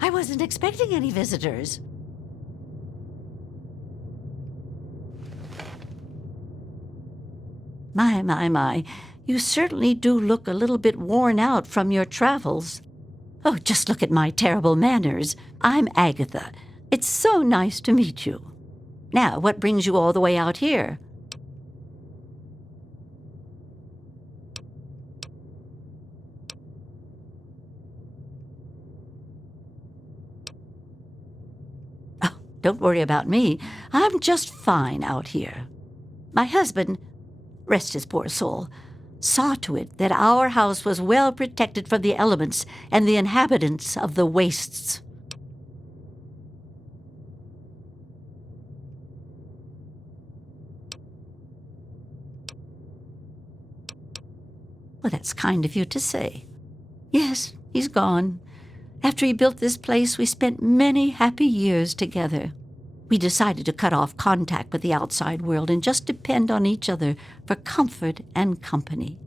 I wasn't expecting any visitors. My. You certainly do look a little bit worn out from your travels. Oh, just look at my terrible manners. I'm Agatha. It's so nice to meet you. Now, what brings you all the way out here? Oh, don't worry about me. I'm just fine out here. My husband, rest his poor soul, saw to it that our house was well protected from the elements and the inhabitants of the wastes. Well, that's kind of you to say. Yes, he's gone. After he built this place, we spent many happy years together. We decided to cut off contact with the outside world and just depend on each other for comfort and company.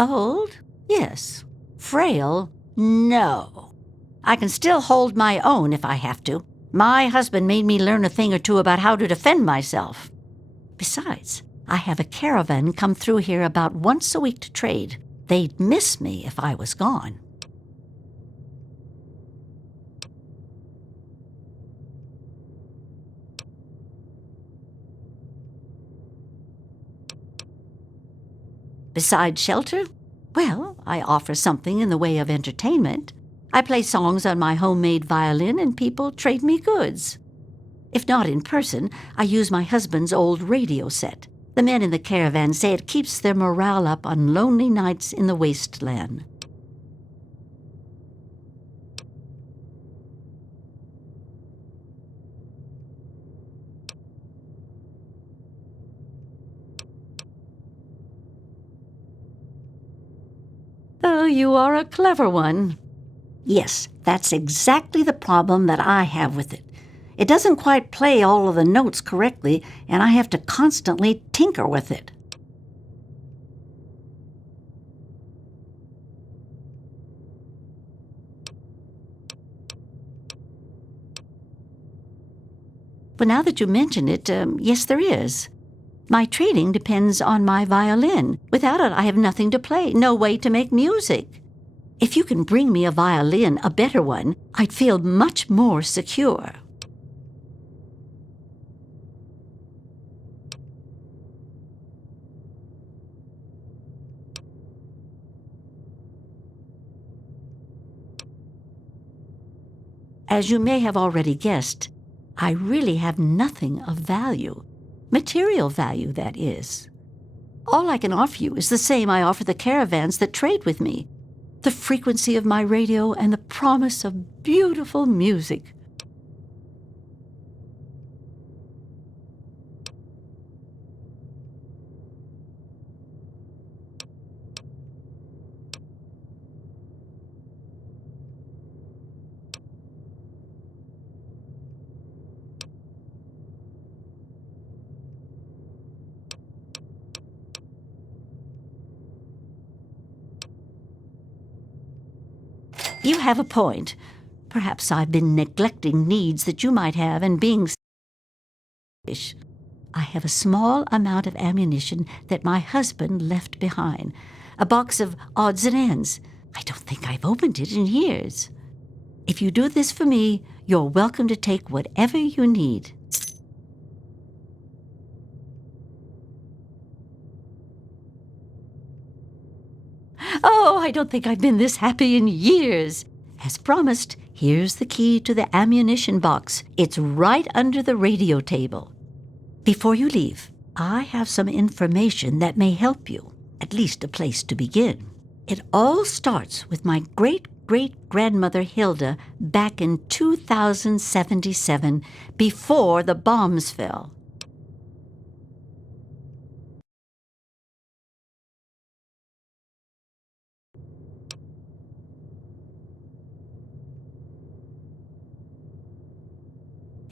Old? Yes. Frail? No. I can still hold my own if I have to. My husband made me learn a thing or two about how to defend myself. Besides, I have a caravan come through here about once a week to trade. They'd miss me if I was gone. Besides shelter? Well, I offer something in the way of entertainment. I play songs on my homemade violin and people trade me goods. If not in person, I use my husband's old radio set. The men in the caravan say it keeps their morale up on lonely nights in the wasteland. Oh, you are a clever one. Yes, that's exactly the problem that I have with it. It doesn't quite play all of the notes correctly, and I have to constantly tinker with it. But now that you mention it, yes, there is. My trading depends on my violin. Without it, I have nothing to play, no way to make music. If you can bring me a violin, a better one, I'd feel much more secure. As you may have already guessed, I really have nothing of value. Material value, that is. All I can offer you is the same I offer the caravans that trade with me. The frequency of my radio and the promise of beautiful music. You have a point. Perhaps I've been neglecting needs that you might have and being selfish. I have a small amount of ammunition that my husband left behind. A box of odds and ends. I don't think I've opened it in years. If you do this for me, you're welcome to take whatever you need. Oh, I don't think I've been this happy in years. As promised, here's the key to the ammunition box. It's right under the radio table. Before you leave, I have some information that may help you, at least a place to begin. It all starts with my great-great-grandmother Hilda back in 2077, before the bombs fell.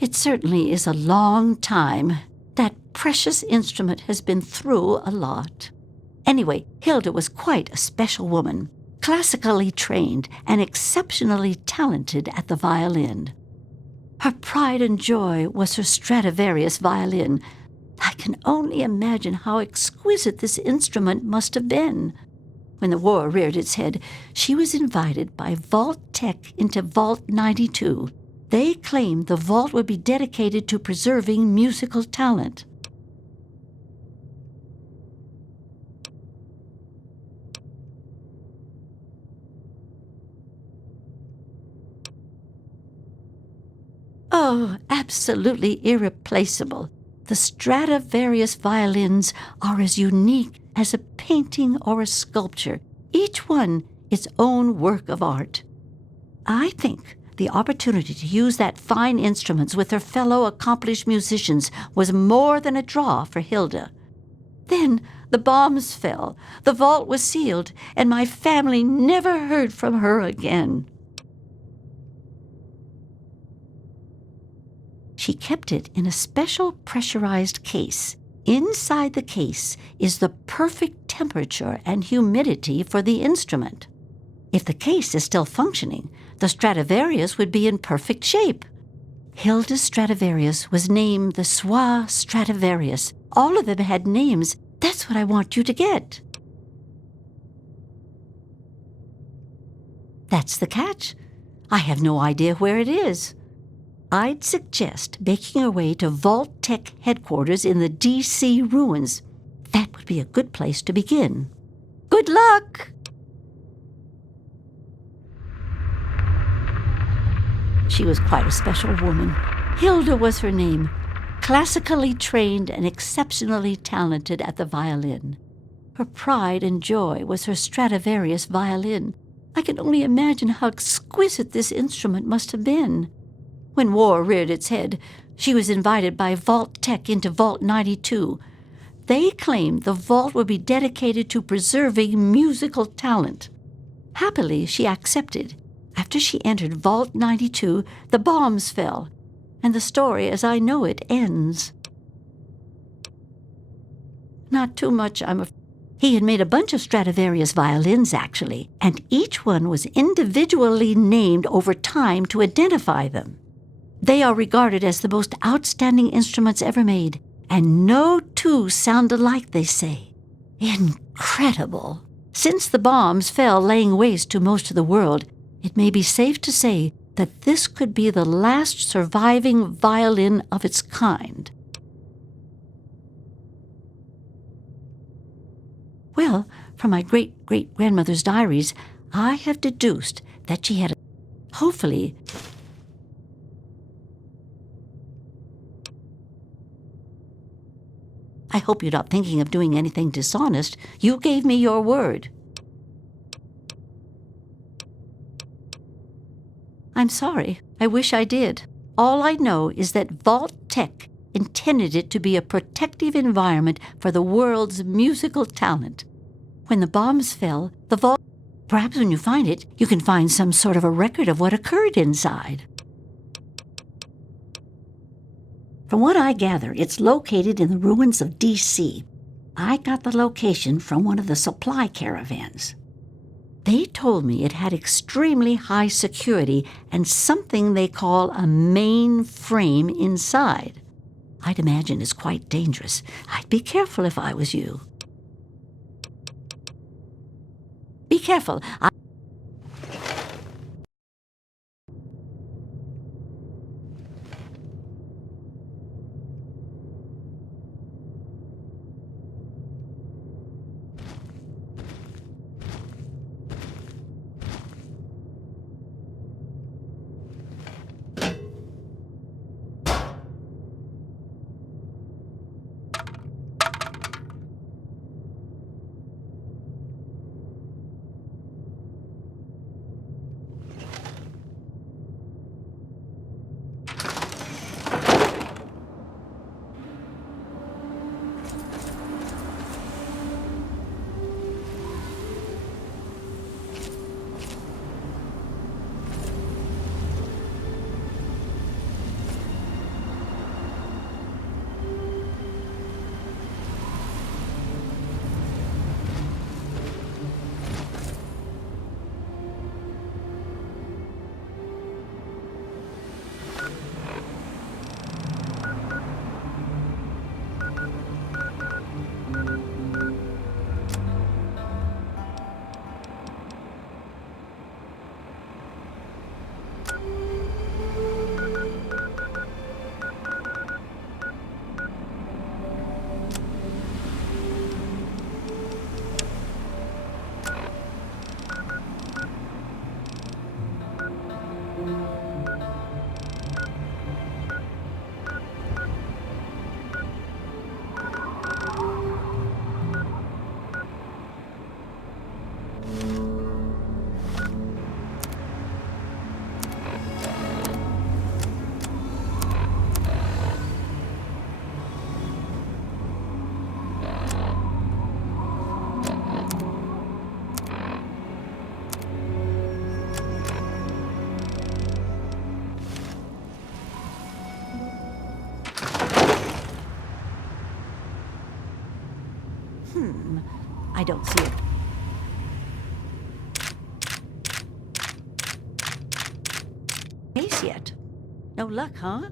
It certainly is a long time. That precious instrument has been through a lot. Anyway, Hilda was quite a special woman, classically trained and exceptionally talented at the violin. Her pride and joy was her Stradivarius violin. I can only imagine how exquisite this instrument must have been. When the war reared its head, she was invited by Vault-Tec into Vault 92. They claimed the vault would be dedicated to preserving musical talent. Oh, absolutely irreplaceable. The Stradivarius violins are as unique as a painting or a sculpture, each one its own work of art. I think the opportunity to use that fine instruments with her fellow accomplished musicians was more than a draw for Hilda. Then the bombs fell, the vault was sealed, and my family never heard from her again. She kept it in a special pressurized case. Inside the case is the perfect temperature and humidity for the instrument. If the case is still functioning, the Stradivarius would be in perfect shape. Hilda's Stradivarius was named the Soil Stradivarius. All of them had names. That's what I want you to get. That's the catch. I have no idea where it is. I'd suggest making your way to Vault-Tec headquarters in the D.C. ruins. That would be a good place to begin. Good luck! She was quite a special woman. Hilda was her name, classically trained and exceptionally talented at the violin. Her pride and joy was her Stradivarius violin. I can only imagine how exquisite this instrument must have been. When war reared its head, she was invited by Vault-Tec into Vault 92. They claimed the vault would be dedicated to preserving musical talent. Happily, she accepted. After she entered Vault 92, the bombs fell, and the story as I know it ends. Not too much, I'm afraid. He had made a bunch of Stradivarius violins, actually, and each one was individually named over time to identify them. They are regarded as the most outstanding instruments ever made, and no two sound alike, they say. Incredible! Since the bombs fell laying waste to most of the world, it may be safe to say that this could be the last surviving violin of its kind. Well, from my great-great-grandmother's diaries, I have deduced that she had hopefully. I hope you're not thinking of doing anything dishonest. You gave me your word. I'm sorry. I wish I did. All I know is that Vault-Tec intended it to be a protective environment for the world's musical talent. When the bombs fell, the vault... Perhaps when you find it, you can find some sort of a record of what occurred inside. From what I gather, it's located in the ruins of D.C. I got the location from one of the supply caravans. They told me it had extremely high security and something they call a mainframe inside. I'd imagine it's quite dangerous. I'd be careful if I was you. Be careful. I don't see it. Case yet? No luck, huh?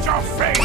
meet your fate!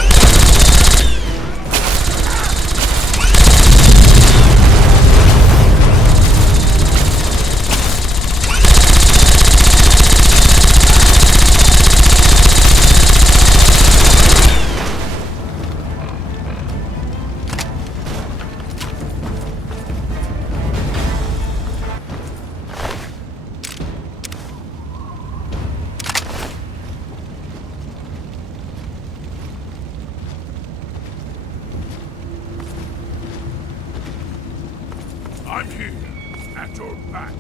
I'm here, at your back.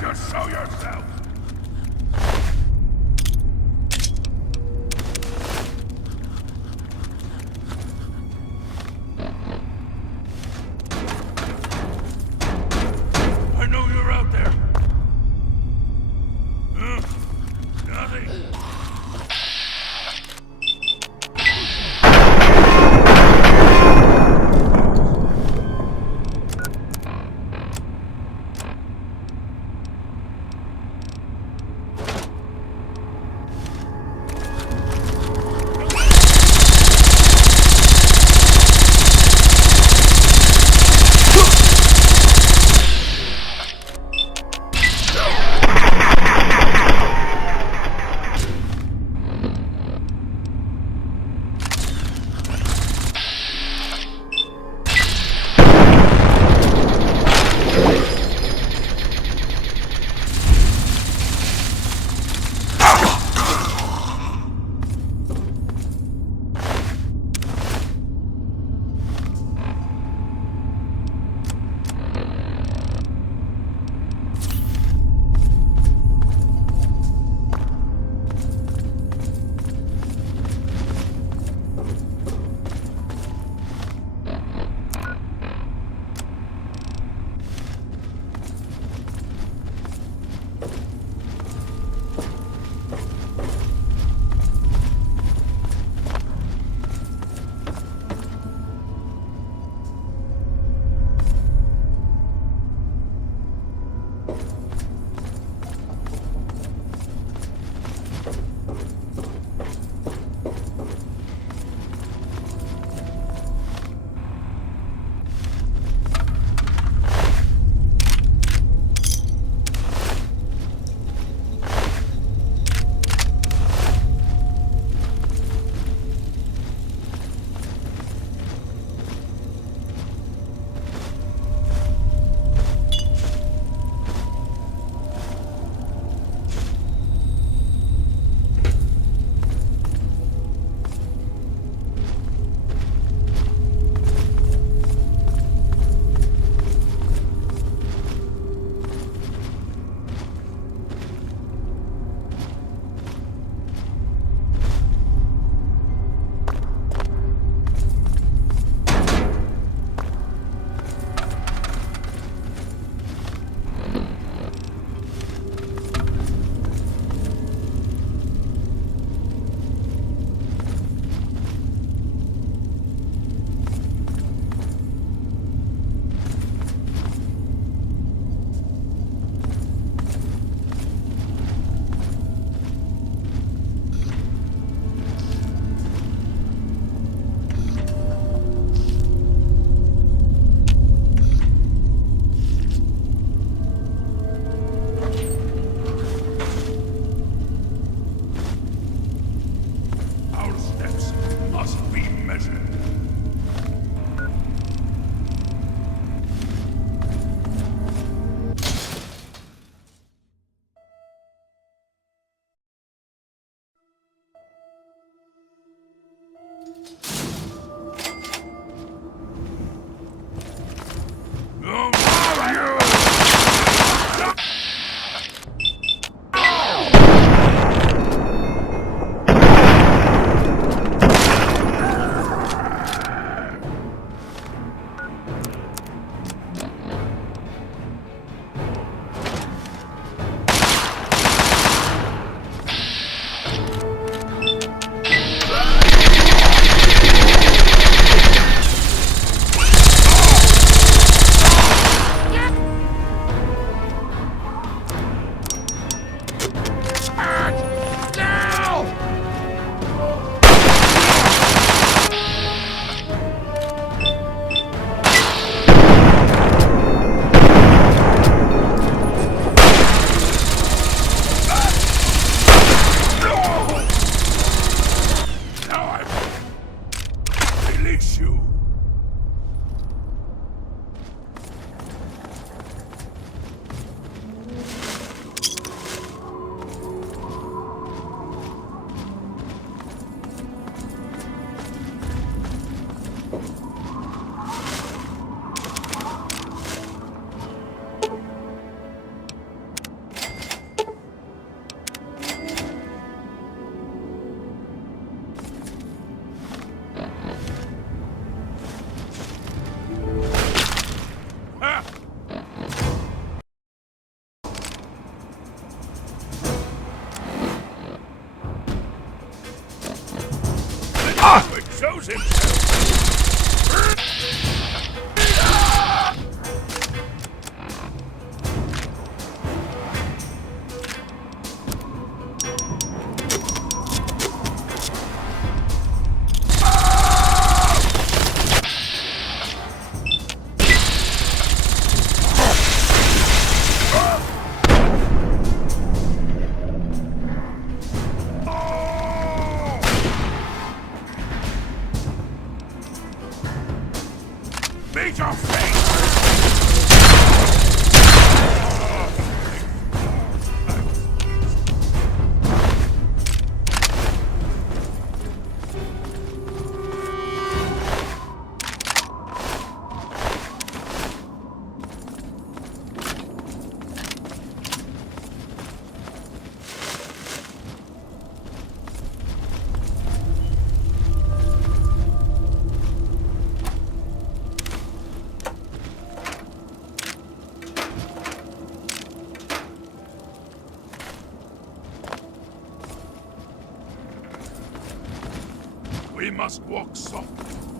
Just show yourself! I know you're out there. Nothing. shows himself. We must walk softly.